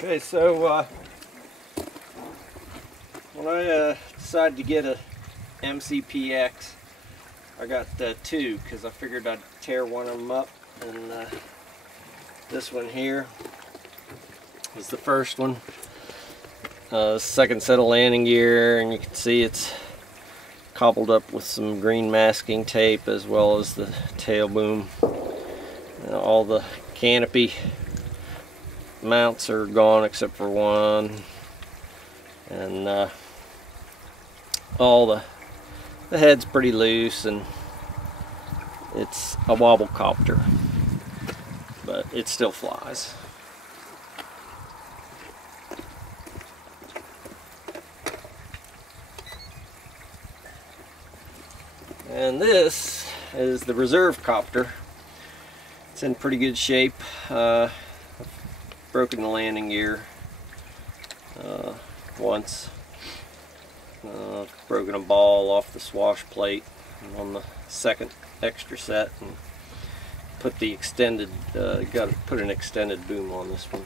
Okay, so when I decided to get a MCPX, I got two because I figured I'd tear one of them up, and this one here is the first one. Second set of landing gear, and you can see it's cobbled up with some green masking tape as well as the tail boom. All the canopy mounts are gone except for one, and all the head's pretty loose, and it's a wobble copter, but it still flies. And this is the reserve copter. It's in pretty good shape. I've broken the landing gear once. Broken a ball off the swash plate on the second extra set, and put the extended, got to put an extended boom on this one.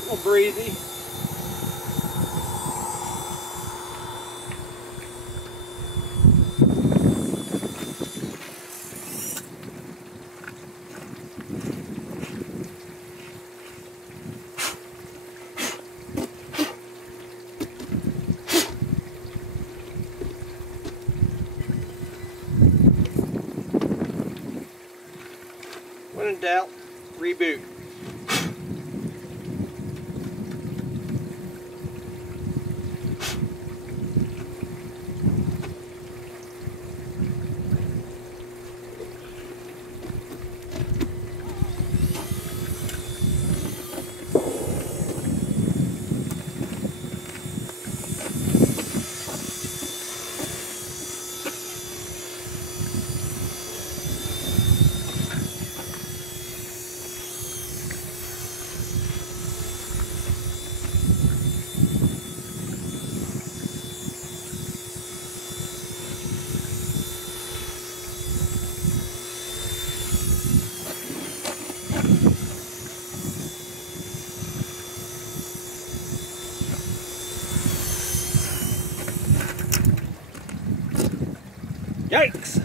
A little breezy. When in doubt, reboot. Yikes!